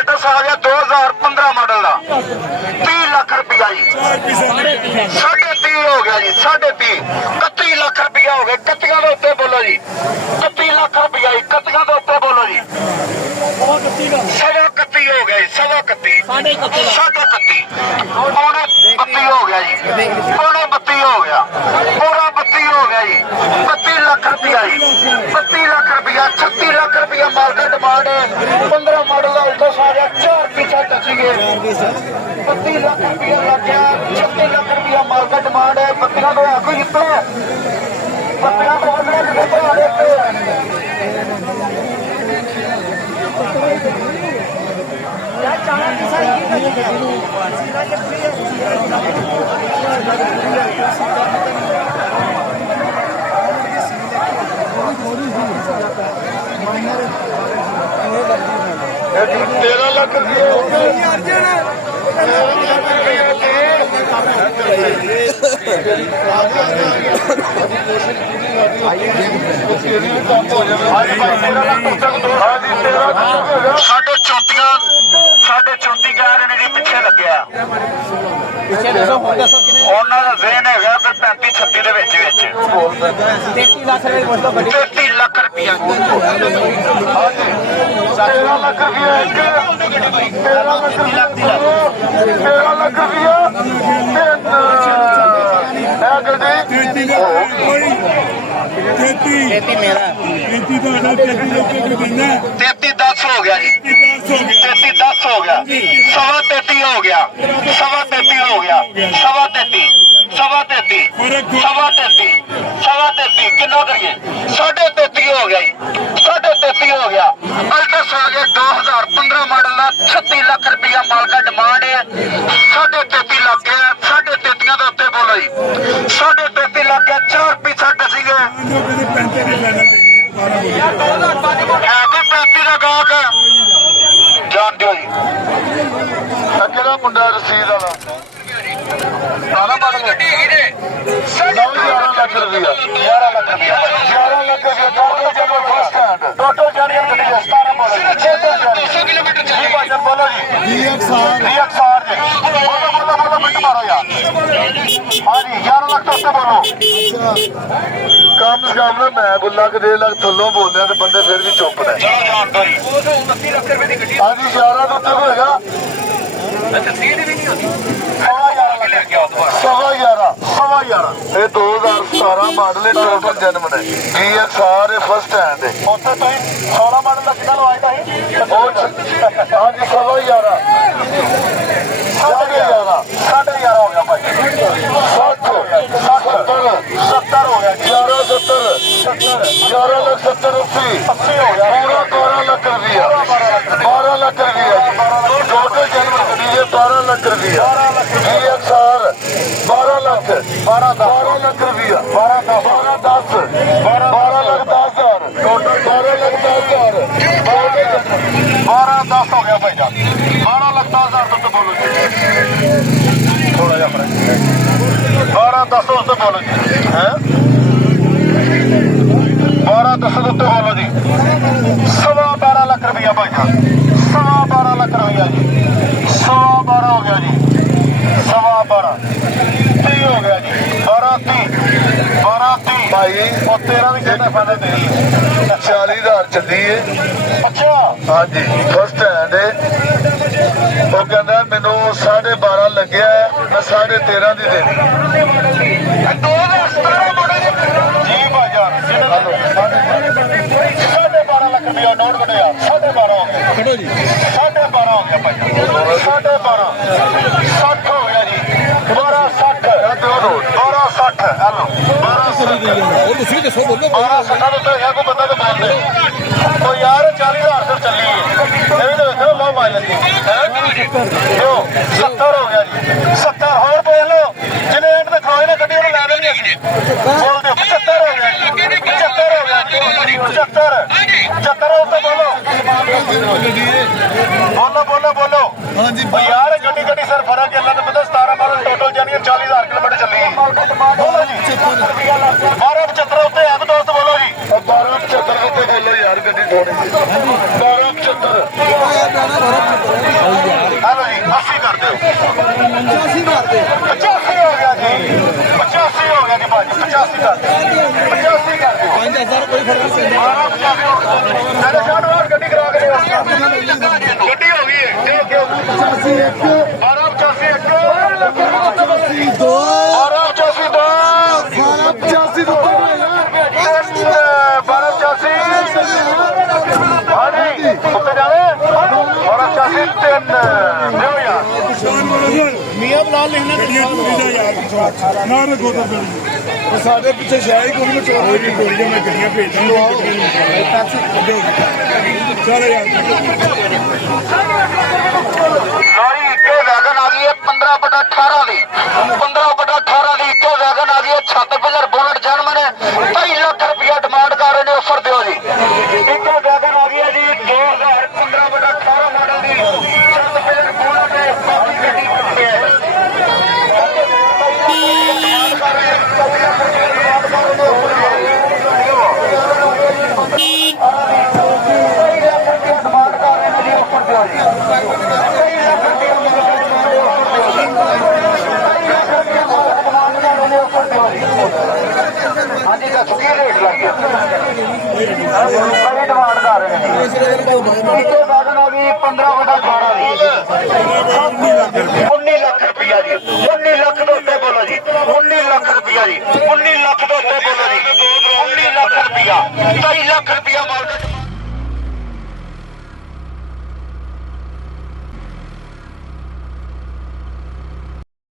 Altis आ गया 2015 model का 30 लाख रुपया जी 30.5 हो गया जी 30.5 31 लाख रुपया हो गया 31 के उत्ते बोलो जी 31 लाख रुपया जी 31 के उत्ते बोलो जी 31.25 हो गया जी 31.25 पौने 32 हो गया जी पौने 32 हो गया पूरा 32 हो गया जी 32 लाख रुपया जी 32 लाख रुपया 36 लाख रुपया मार्केट डिमांड है 15 मॉडल का अल्टस आ गया 4 पीछे टचेंगे 32 लाख रुपया लग गया 36 लाख रुपया मार्केट डिमांड है 32 तो आगू जितने 32 तो बदले कितने आ रहे तेरह लाख रुपये साढ़े 34 कह रहे जी पिछे लग्या उन्होंने रेन है 35 36 33 लाख रुपया 13 लाख रुपया 13 लाख रुपया 33 हो गया जी 33 हो गया 33 हो गया 33 हो गया 33 कितना करिए 33 हो गया जी 33 हो गया अल्टस आ गया 2015 मॉडल का 36 लाख रुपया माल का डिमांड है 33 लाख गया 33 के उत्ते बोलो जी 33 लाख गया 4 पीछा टसीगे का गाहक जान दो जी अगे का मुंडा रसीद वाला सारा मॉडल 11 लाख रुपया 11 लाख रुपया टोटल जानी किलोमीटर बोलो जी DXR बोलो मिनट मारो यार हाँ जी 11 लाख तो उससे बोलो कम से कम ना मैं बोला कि 1.5 लाख थल्लों बोल रहा तो बंदे फिर भी चुप रहे हाँ जी 11 तो उत्ते होएगा 2017 मॉडल है टोटल जन्म ने DXR फर्स्ट हैंड है 16 मॉडल का कितना लवाया था हाँ जी 11.5 11.5 हो गया भाई 70 हो गया 11 लाख 70 80 हो गया पूरा 12 लाख रुपया 12 लाख रुपया टोटल जन्म है 12 लाख रुपया DXR 12 लाख 12 लाख रुपया 12 लाख 10 हजार टोटल 12 लाख 10 हजार 12 10 हो गया भाई जान 12 लाख 10 हजार तो बोलो थोड़ा जा 12 10 तो बोलो जी है 12 10 तो बोलो जी 12.25 लाख रुपया भाई जान 12.25 लाख रुपया जी 12.25 हो गया जी 12.25 30 हो गया जी 12.30 भाई और 13 भी कहना फायदा नहीं 40,000 चली है अच्छा हाँ जी फर्स्ट हैंड है वो कहता मैनू 12.5 लग्या है मैं 13.5 की देनी जी भाईजान 12.5 लाख रुपया नोट कटो यार 12.5 हो गया कटो जी 12.5 हो गया भाई 12.5 60 हो गया जी 12.60 हेलो 12.60 को बंदा तो बोल दे तो यार 40,000 से चली है लो माइलेज 70 हो गया जी 70 और बोल लो जिन्हें एंड में खोए ने कभी ला देंगे बोल दो 75 हो गया 75 हो गया 75 तो बोलो बोलो हाँ जी यार गड्डी सर फर्क है अल्लाह ने पता 17 मॉडल टोटल जानी 40,000 किलोमीटर चली बोलो जी 12.75 उत्ते है दोस्त बोलो जी 12.75 उत्ते बोलो यार गड्डी थोड़ी 12.75 ਕਰ ਦਿਓ 85 ਕਰਦੇ 85 ਹੋ ਗਿਆ ਜੀ 85 ਹੋ ਗਿਆ ਜੀ ਭਾਜੀ 85 ਕਰ ਦਿਓ 85 ਕਰ ਦਿਓ 5000 ਕੋਈ ਫਰਕ ਨਹੀਂ ਪੈਂਦਾ। ਮੇਰੇ ਸ਼ਾਟ ਵਾਰ ਗੱਡੀ ਕਰਾ ਕੇ ਲਿਆਓ। ਗੱਡੀ ਹੋ ਗਈ ਹੈ ਕਿਉਂ ਕਿਉਂ 85 ਇੱਕ 1285 ਇੱਕ 85 ਦੋ 1285 ਦੋ 85 ਦੋ ਹੋਏਗਾ 1285 ਹਾਂਜੀ ਉੱਤੇ ਜਾਵੇ 1285 ਤਿੰਨ ਦਿਓ ਯਾਰ ਮੀਆਂ ਬਲਾਲ ਲਿਖਣਾ ਗੱਡੀਆਂ ਚੋਰੀ ਦਾ ਯਾਰ ਨਾ ਰਗੋ ਤਾਂ ਉਹ ਸਾਡੇ ਪਿੱਛੇ ਸ਼ਾਇਦ ਕੋਈ ਨਹੀਂ ਚੋਰੀ ਨਹੀਂ ਚੋਰੀ ਦਾ ਮੈਂ ਗੱਡੀਆਂ ਭੇਜਦਾ ਚਲੋ ਯਾਰ ਲੋਰੀ ਇੱਕੇ ਵੈਗਨ ਆ ਗਈ ਹੈ 15/18 ਦੀ 15/18 ਦੀ ਇੱਕੇ ਵੈਗਨ ਆ ਗਈ ਹੈ 7 ਪਿਲਰ ਬੁਲਟ ਜਨਮਨ 2.5 ਲੱਖ ਰੁਪਇਆ ਡਿਮਾਂਡ ਕਰ ਰਹੇ ਨੇ ਆਫਰ ਦਿਓ ਜੀ ਇੱਕੇ ਵੈਗਨ ਆ ਗਈ ਹੈ ਜੀ 2015/18 ਮਾਡਲ ਦੀ 7 ਪਿਲਰ ਬੁਲਟ ਹੈ ਬਾਕੀ ਗੱਡੀ ਕਿੱਥੇ ਹੈ ਹਾਂਜੀ ਦੱਸ ਕੀ ਰੇਟ ਲੱਗ ਗਿਆ ਬੜੀ ਡਿਮਾਂਡ ਕਰ ਰਹੇ ਨੇ ਇੱਕੇ ਵੈਗਨ ਆ ਗਈ 15/18 ਦੀ